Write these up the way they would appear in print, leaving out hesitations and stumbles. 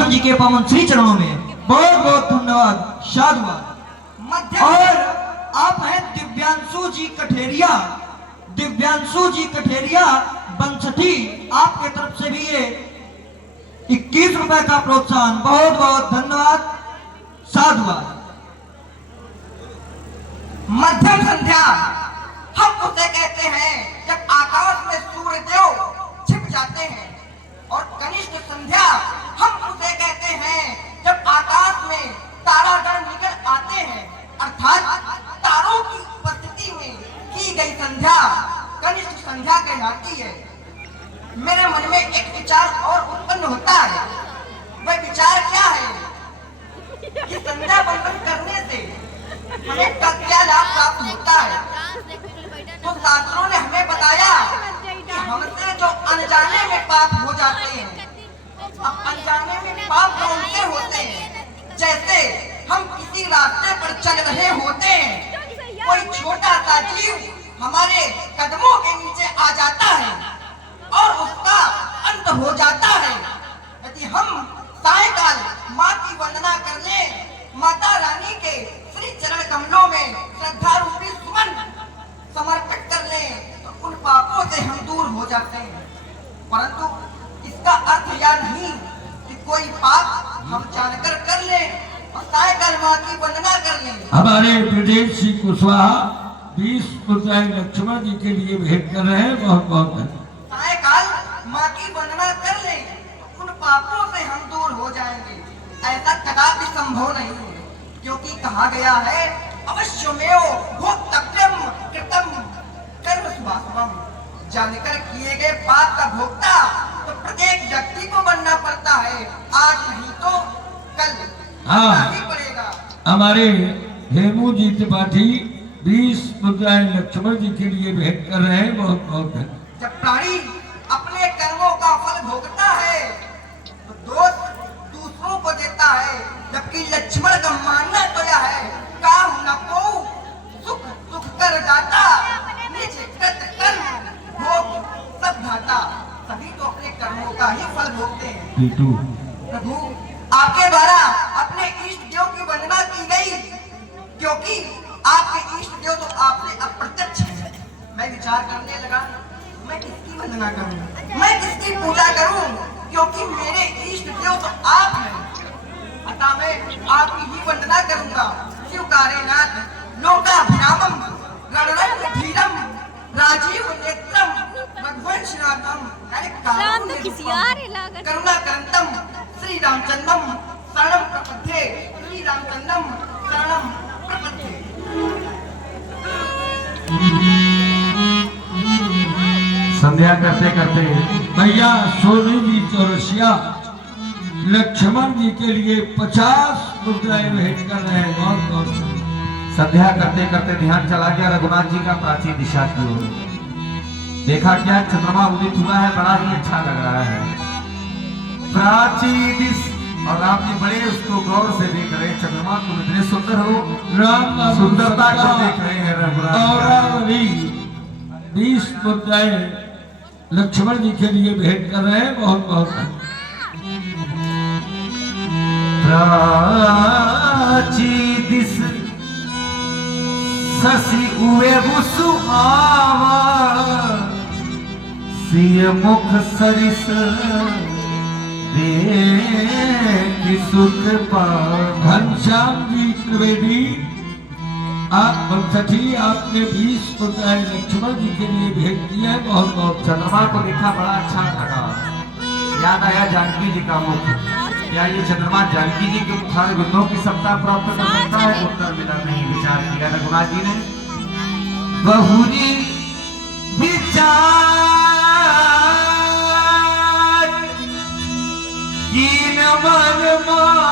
लक्ष्मण जी के पावन श्री चरणों में बहुत बहुत धन्यवाद, साधुवाद। और आप हैं दिव्यांशु जी कठेरिया बंसठी, आपके तरफ से भी ये 21 रुपए का प्रोत्साहन, बहुत बहुत धन्यवाद, साधुवाद। मध्यम संध्या हम उसे कहते हैं जब आकाश में सूर्यदेव छिप जाते हैं, और कनिष्ठ संध्या हम उसे कहते हैं जब आकाश में तारागण निकल आते हैं, अर्थात तारों की उपस्थिति में की गई संध्या कनिष्ठ संध्या कहलाती है। मेरे मन में एक विचार और उत्पन्न होता है। वह विचार क्या है कि संध्या बंधन करने से हमें क्या लाभ प्राप्त होता है। तो शास्त्रों ने हमें बताया कि हमसे जो अनजाने में पाप हो जाते हैं, अब अनजाने में पाप कौन से होते हैं, जैसे हम किसी रास्ते पर चल रहे होते हैं, कोई छोटा सा जीव हमारे कदमों के नीचे आ जाता है और उसका अंत हो जाता है। यदि हम सायकाल माँ की वंदना कर ले, माता रानी के श्री चरण कमलों में श्रद्धा रूपी सुमन समर्पित कर ले, तो उन पापों से हम दूर हो जाते हैं। परंतु इसका अर्थ यह नहीं कि कोई पाप हम जानकर कर ले और सायकाल माँ की वंदना कर ले। हमारे ब्रजेश सिंह कुशवाहा 20 रुपए लक्ष्मण जी के लिए भेंट कर रहे हैं, बहुत बहुत धन्यवाद। सायकाल माँ की वंदना कर ले तो उन पापों से हम दूर हो जाएंगे। ऐसा कदापि संभव नहीं है, क्योंकि कहा गया है अवश्यमेव भोक्तव्यम कृतम कर्म शुभाशुभम। जानकर किए गए पाप का भोक्ता तो प्रत्येक व्यक्ति को बनना पड़ता है, आज नहीं तो कल ही पड़ेगा। हमारे हेमू जी त्रिपाठी 20 रुपए लक्ष्मण जी के लिए भेंट कर रहे हैं, बहुत बहुत धन्यवाद। जब प्राणी अपने कर्मों का फल भोगता है तो दोष दूसरों को देता है, जबकि लक्ष्मण का मानना तो यह है काम न को सुख सुख कर जाता, निज कृत कर्म भोग सब घाटा। सभी तो अपने कर्मों का ही फल भोगते हैं। प्रभु आपके द्वारा अपने इष्ट देव की वंदना की गई, क्योंकि आपके इष्ट देव तो आपसे अप्रत्यक्ष है। मैं विचार करने लगा, मैं किसकी वंदना करूं, मैं किसकी पूजा करूं, क्योंकि मेरे इष्ट देव तो आप हैं। अतः मैं आपकी ही वंदना करूंगा। शिवकारे नाथ लोकाभिरामम रणरंग धीरम राजीव नेत्रम रघुवंशनाथम करुणा करंतम श्री रामचंद्रम शरणम प्रपद्ये, श्री रामचंद्रम शरणम प्रपद्ये। संध्या करते करते भैया सोनी जी चौरसिया लक्ष्मण जी के लिए 50 रुपए भेंट कर रहे हैं, बहुत बहुत। संध्या करते करते ध्यान चला गया रघुनाथ जी का प्राचीन दिशा की ओर। देखा क्या चंद्रमा उदित हुआ है, बड़ा ही अच्छा लग रहा है। प्राचीन दिश, और आप जी बड़े उसको गौर से देख रहे हैं। चंद्रमा तुम इतने सुंदर हो, राम सुंदरता को देख रहे हैं रघुनाथ। 20 रुपए लक्ष्मण जी के लिए भेंट कर रहे हैं, बहुत बहुत। प्राची दिस ससी उए सुहावा, सिय मुख सरिस देख सुख पावा। घनश्याम जी त्रिवेदी आप बंसठी, आपने 20 रुपए लक्ष्मण जी के लिए भेंट किया है, बहुत बहुत। चंद्रमा को देखा बड़ा अच्छा लगा, याद आया जानकी जी का मुख। क्या ये चंद्रमा जानकी जी के मुखार बिंदुओं की सत्ता प्राप्त कर सकता है? उत्तर मिला नहीं। विचार किया रघुनाथ जी ने, बहुरी विचार कीन मन मांगे,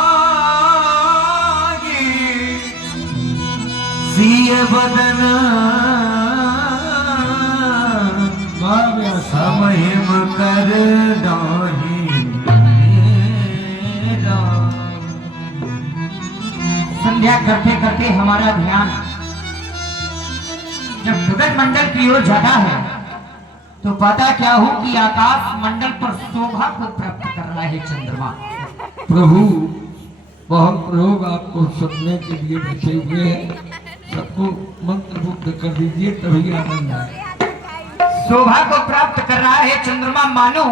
सिय बदन समहिम कर डाही। संध्या करते करते हमारा ध्यान जब गगन मंडल की ओर जाता है तो पता क्या हो कि आकाश मंडल पर शोभा को प्राप्त कर रहा है चंद्रमा। प्रभु बहुत प्रयोग आपको सुनने के लिए बैठे हुए हैं, सबको मंत्र मुग्ध कर दीजिए तभी आनंद आए। शोभा को प्राप्त कर रहा है चंद्रमा, मानो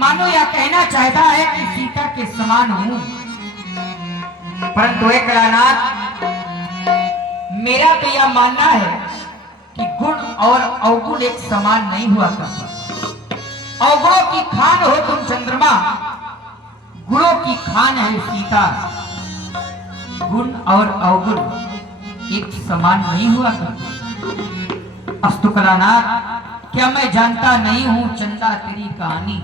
मानो यह कहना चाहता है कि सीता के समान हूं, परंतु एक कलानाथ, मेरा तो यह मानना है कि गुण और अवगुण एक समान नहीं हुआ करता। अवगुणों की खान हो तुम चंद्रमा, गुणों की खान है सीता। गुण और अवगुण एक समान नहीं हुआ करता। अस्तु कलानाथ, क्या मैं जानता नहीं हूं चंदा तेरी कहानी?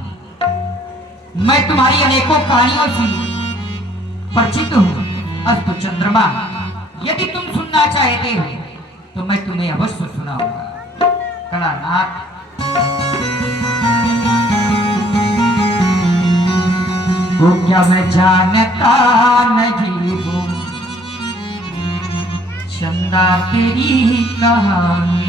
मैं तुम्हारी अनेकों कहानियों से परिचित हूं। अस्तु चंद्रमा, यदि तुम सुनना चाहते हो तो मैं तुम्हें अवश्य सुनाऊंगा। कलानाथ, वो क्या मैं जानता नहीं हूँ चंदा तेरी कहानी।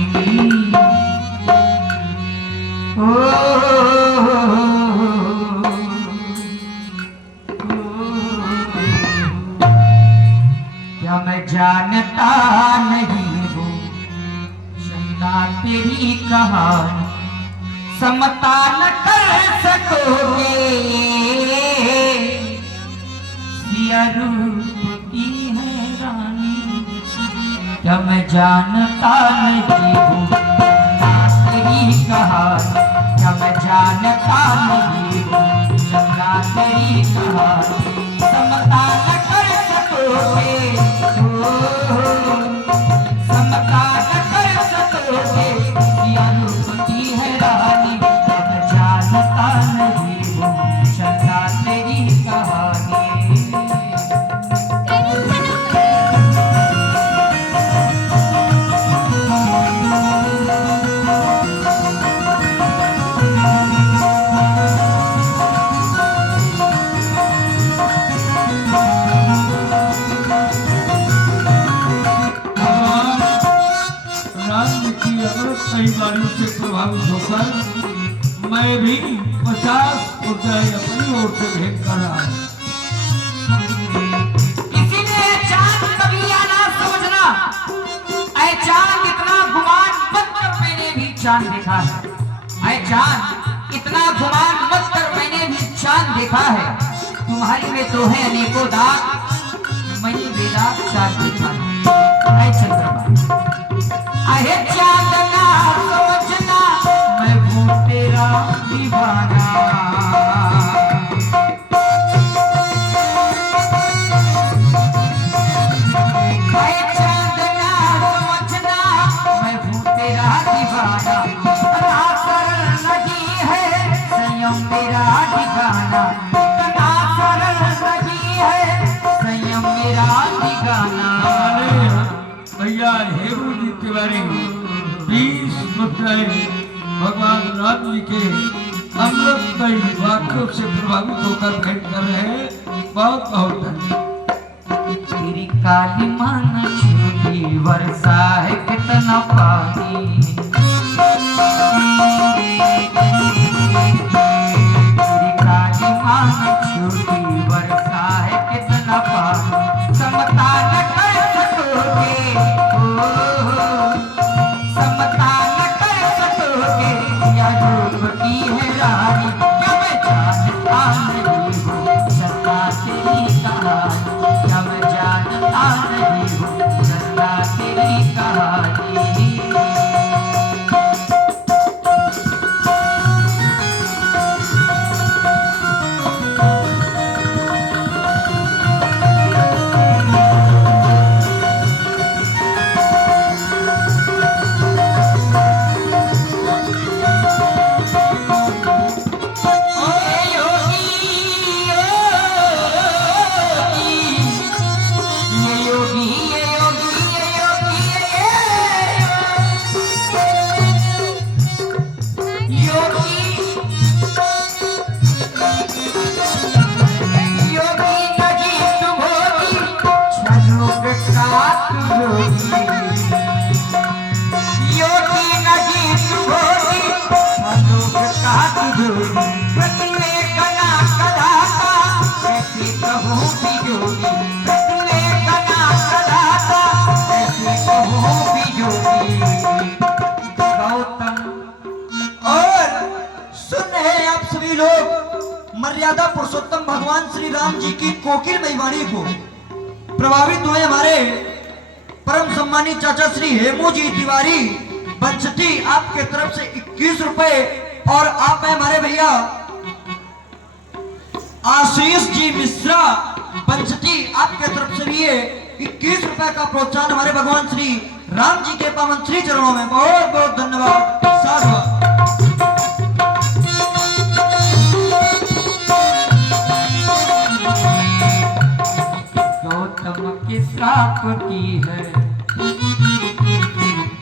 क्या मैं जानता नहीं हूँ चंदा तेरी कहानी, समता न कर सकोगे सिया रूप की है रानी। क्या मैं जानता नहीं हूँ तेरी कहानी, क्या मैं जानता नहीं हूँ चंदा तेरी कहानी, समता न कर सकोगे, समता न कर सकोगे सिया रूप की है रानी। क्या मैं जानता नहीं हूँ चंदा तेरी कहानी। कई बारियों से प्रभावित होकर मैं भी 50 रुपए अपनी ओर से भेंट कर रहा हूँ। इसीलिए चांद कभी आना समझना, ऐ चांद इतना गुमान मत कर, मैंने भी चांद देखा है। ऐ चांद इतना गुमान मत कर, मैंने भी चांद देखा है। तुम्हारी में तो है अनेकों दाग, मैंने बेदाग चांद देखा है। ऐ चंद्रमा, अरे चांद ना समझना, मैं हूँ तेरा दीवाना। अरे चांद ना समझना, मैं हूँ तेरा दीवाना। तना सरल नहीं है संयम मेरा ठिकाना, तना सरल नहीं है संयम मेरा ठिकाना। भैया हेरू जी तिवारी 20 मुद्राएं भगवान राम जी के अमृतमयी वाक्यों से प्रभावित होकर भेंट कर रहे हैं। बहुत बहुत धन्यवाद। तेरी काली मन छूटी वर्षा है कितना पानी, तेरी काली मन छूटी वर्षा है कितना पानी। समता न कर सकोगे, समता न कर सकोगे या रूप की है रानी। क्या मैं जानता नहीं हूँ चंदा तेरी कहानी, क्या मैं जानता नहीं हूँ चंदा तेरी कहानी। एवं भगवान श्री राम जी की कोकिलमयी वाणी को प्रभावित हुए हमारे परम सम्मानित चाचा श्री हेमू जी तिवारी बंसठी आपके तरफ से 21 रुपए और आप हैं हमारे भैया आशीष जी मिश्रा बंसठी आपके तरफ से भी ये 21 रुपए का प्रोत्साहन हमारे भगवान श्री राम जी के पावन श्री चरणों में बहुत बहुत धन्यवाद साधुवाद। गौतम की श्राप की है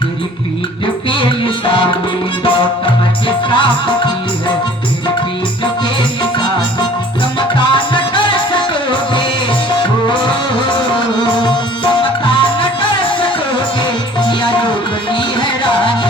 तेरी पीठ पे निशानी, गौतम की श्राप की है तेरी पीठ पे निशानी, समता न कर सकोगे समता न कर सकोगे, या योगनी है रानी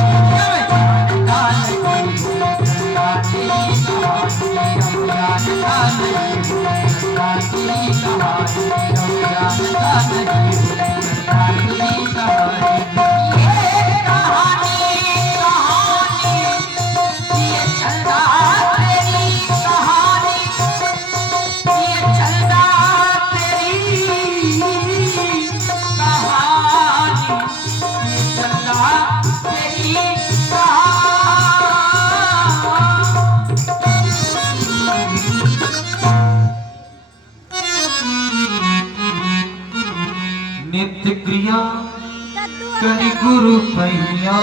नित्य क्रिया करि गुरु पैया